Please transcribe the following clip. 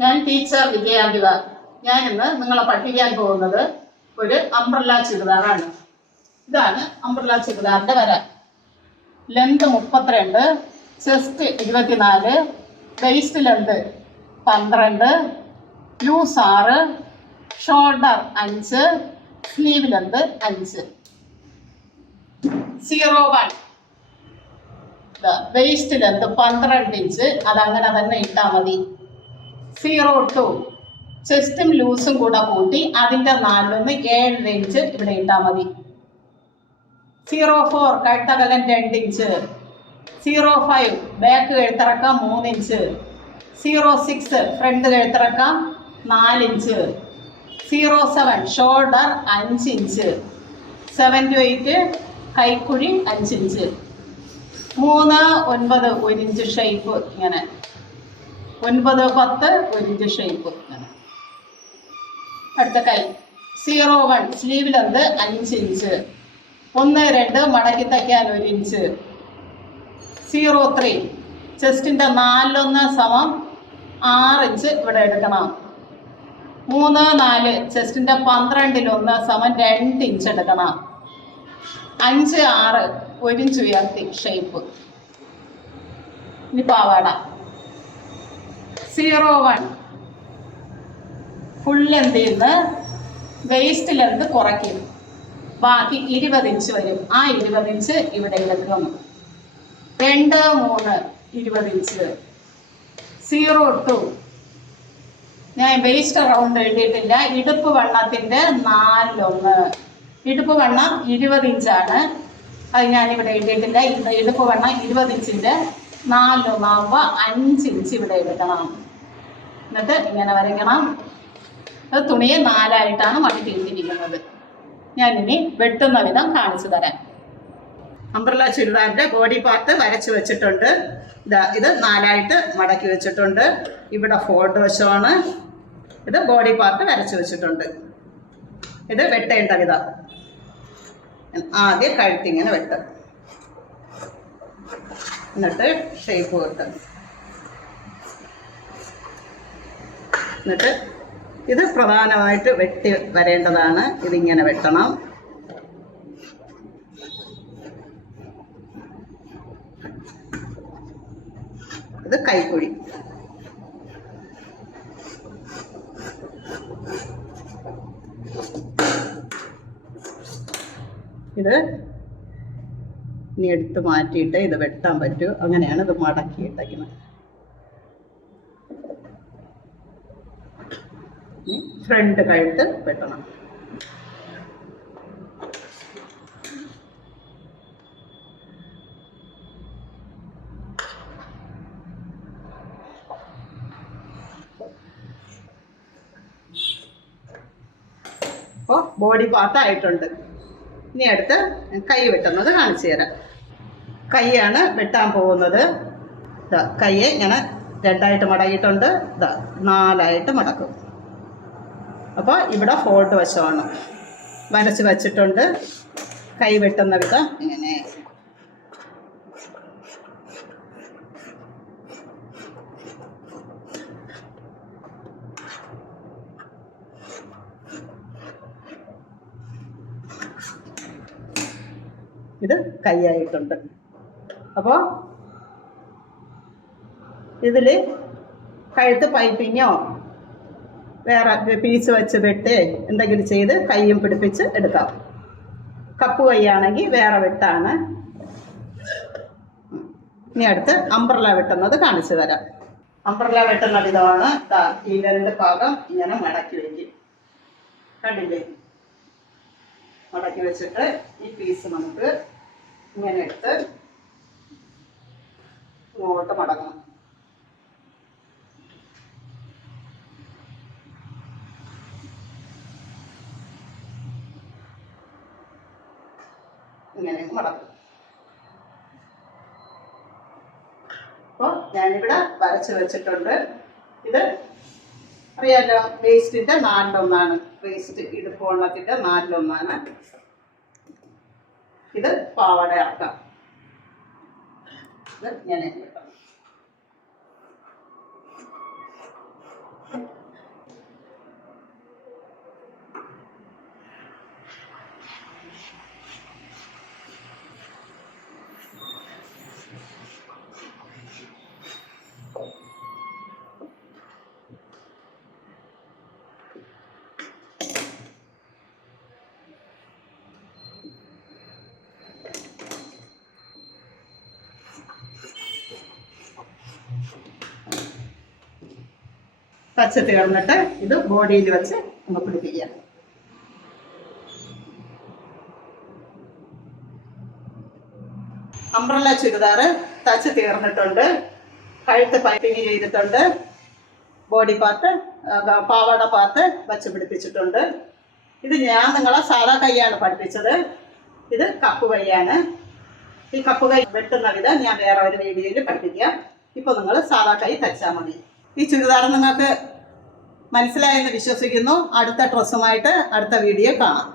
ഞാൻ ടീച്ചർ വിജയാംബിക ഞാൻ ഇന്ന് നിങ്ങളെ പഠിക്കാൻ പോകുന്നത് ഒരു അംബ്രല്ല ചുരിദാറാണ്. ഇതാണ് അംബ്രല്ല ചുരിദാറിന്റെ വര ലെന്ത് മുപ്പത്തിരണ്ട് ചെസ്റ്റ് ഇരുപത്തിനാല് വെയ്സ്റ്റ് ലെന്ത് പന്ത്രണ്ട് ലൂസ് ആറ് ഷോൾഡർ അഞ്ച് സ്ലീവ് ലെന്ത് അഞ്ച്. സീറോ വൺ വേസ്റ്റ് ലെന്ത് പന്ത്രണ്ട് ഇഞ്ച് അതങ്ങനെ തന്നെ ഇട്ടാൽ മതി. സീറോ ടു ചെസ്റ്റും ലൂസും കൂടെ കൂട്ടി അതിന്റെ നാലിലൊന്ന് ഏഴര ഇഞ്ച് ഇവിടെ ഇട്ടാൽ മതി. സീറോ ഫോർ കഴുത്തകലൻ രണ്ട് ഇഞ്ച് സീറോ ഫൈവ് ബാക്ക് കഴുത്തിറക്കാം മൂന്ന് ഇഞ്ച് സീറോ സിക്സ് ഫ്രണ്ട് കഴുത്തിറക്കാം നാല് ഇഞ്ച് സീറോ സെവൻ ഷോൾഡർ അഞ്ച് ഇഞ്ച് സെവൻ ടു എയ്റ്റ് കൈക്കുഴി അഞ്ച് ഇഞ്ച് മൂന്ന് ഒൻപത് ഒരു ഇഞ്ച് ഷേപ്പ് ഇങ്ങനെ. ഒൻപത് പത്ത് ഒരിഞ്ച് ഷേപ്പ് അടുത്ത കൈ. സീറോ വൺ സ്ലീവിലെന്ത് അഞ്ച് ഇഞ്ച് ഒന്ന് രണ്ട്. മടക്കി തയ്ക്കാൻ ഒരു ഇഞ്ച് സീറോ ത്രീ ചെസ്റ്റിന്റെ നാലിലൊന്ന് സമം ആറ് ഇഞ്ച് ഇവിടെ എടുക്കണം. മൂന്ന് നാല്. ചെസ്റ്റിന്റെ പന്ത്രണ്ടിലൊന്ന് സമം രണ്ട് ഇഞ്ച് എടുക്കണം. അഞ്ച് ആറ്. ഒരു ഇഞ്ച് ഉയർത്തി ഷേപ്പ് ഇനി പാവാട. സീറോ വൺ ഫുൾ എന്ത് നിന്ന് വേസ്റ്റ് ലെന്ത് കുറയ്ക്കും ബാക്കി ഇരുപത് ഇഞ്ച് വരും. ആ ഇരുപത് ഇഞ്ച് ഇവിടെ എടുക്കും രണ്ട് മൂന്ന് ഇരുപത് ഇഞ്ച് സീറോ ടു ഞാൻ വേസ്റ്റ് റൗണ്ട് എഴുതിയിട്ടില്ല. ഇടുപ്പ് വണ്ണത്തിന്റെ നാലിലൊന്ന്. ഇടുപ്പ് വണ്ണം ഇരുപത് ഇഞ്ചാണ് അത് ഞാനിവിടെ എഴുതിയിട്ടില്ല. ഇടുപ്പ് വണ്ണം ഇരുപത് ഇഞ്ചിന്റെ നാലിലൊന്നാകുമ്പോൾ അഞ്ച് ഇഞ്ച് ഇവിടെ എടുക്കണം. എന്നിട്ട് ഇങ്ങനെ വരയ്ക്കണം. അത് തുണിയെ നാലായിട്ടാണ് മടക്കി തിരിഞ്ഞിരിക്കുന്നത് ഞാനിനി വെട്ടുന്ന വിധം കാണിച്ചു തരാം. അംബ്രല ചുരിദാറിന്റെ ബോഡി പാർട്ട് വരച്ചു വെച്ചിട്ടുണ്ട്. ഇതാ ഇത് നാലായിട്ട് മടക്കി വെച്ചിട്ടുണ്ട്. ഇവിടെ ഫോൾഡ് വശമാണ് ഇത് ബോഡി പാർട്ട് വരച്ചു വെച്ചിട്ടുണ്ട്. ഇത് വെട്ടേണ്ട വിധം. ആദ്യം കഴുത്തിങ്ങനെ വെട്ടും. എന്നിട്ട് ഷേപ്പ് വെട്ടും. എന്നിട്ട് ഇത് പ്രധാനമായിട്ട് വെട്ടി വരേണ്ടതാണ്. ഇതിങ്ങനെ വെട്ടണം. ഇത് കൈക്കുഴി. ഇത് ഇനി എടുത്ത് മാറ്റിയിട്ട് ഇത് വെട്ടാൻ പറ്റൂ. അങ്ങനെയാണ് ഇത് മടക്കി ഇട്ടേക്കുന്നത് ഇനി ഫ്രണ്ട് കഴുത്ത് വെട്ടണം. അപ്പോൾ ബോഡി പാർട്ട് ആയിട്ടുണ്ട്. ഇനി അടുത്ത് കൈ വെട്ടുന്നത് കാണിച്ചു തരാം. കൈയാണ് വെട്ടാൻ പോകുന്നത്. കൈയെ ഞാൻ രണ്ടായിട്ട് മടങ്ങിയിട്ടുണ്ട്. നാലായിട്ട് മടക്കും. അപ്പോൾ ഇവിടെ ഫോൾട്ട് വശമാണ് വരച്ച് വച്ചിട്ടുണ്ട്. കൈ വെട്ടുന്ന വിധം ഇങ്ങനെ. ഇത് കൈയായിട്ടുണ്ട്. അപ്പോൾ ഇതിൽ കഴുത്ത് പൈപ്പിങ്ങോ വേറെ പീസ് വെച്ച് വെട്ട് എന്തെങ്കിലും ചെയ്ത് കൈയും പിടിപ്പിച്ച് എടുക്കാം. കപ്പ് കൈയാണെങ്കിൽ വേറെ വെട്ടാണ്. ഇനി അടുത്ത് അംബ്രല വെട്ടുന്നത് കാണിച്ചു തരാം. അംബ്രല വെട്ടുന്ന വിധമാണ് രണ്ട് ഭാഗം ഇങ്ങനെ മടക്കി വയ്ക്കും കണ്ടില്ലേ? മടക്കി വെച്ചിട്ട് ഈ പീസ് നമുക്ക് ഇങ്ങനെ എടുത്ത് ഇങ്ങോട്ട് മടങ്ങണം ഇങ്ങനെ മടക്കും അപ്പോൾ ഞാനിവിടെ വരച്ച് വെച്ചിട്ടുണ്ട്. ഇത് അറിയാലോ വേസ്റ്റിന്റെ നാലിലൊന്നാണ്. വേസ്റ്റ് ഇത് പോണത്തിന്റെ നാലിലൊന്നാണ്. ഇത് പാവാട ആക്കാം ഇത് ഞാൻ വെട്ടാം തച്ച് തീർന്നിട്ട് ഇത് ബോഡിയിൽ വെച്ച് ഒന്ന് പിടിപ്പിക്കാം അംബ്രല്ല ചുരിദാർ തച്ച് തീർന്നിട്ടുണ്ട്. കഴുത്ത് പൈപ്പിങ് ചെയ്തിട്ടുണ്ട്. ബോഡി പാർട്ട് പാവാട പാർട്ട് വച്ച് പിടിപ്പിച്ചിട്ടുണ്ട്. ഇത് ഞാൻ നിങ്ങളെ സാധാ കൈയാണ് പഠിപ്പിച്ചത്. ഇത് കപ്പ് കൈയാണ്. ഈ കപ്പ് കൈ വെട്ടുന്ന വിധം ഞാൻ വേറെ ഒരു വീഡിയോയിൽ പഠിപ്പിക്കാം. ഇപ്പോൾ നിങ്ങൾ സാധാ കൈ തച്ചാൽ മതി. ഈ ചുരിദാർ നിങ്ങൾക്ക് മനസ്സിലായെന്ന് വിശ്വസിക്കുന്നു. അടുത്ത ഡ്രസ്സുമായിട്ട് അടുത്ത വീഡിയോ കാണാം.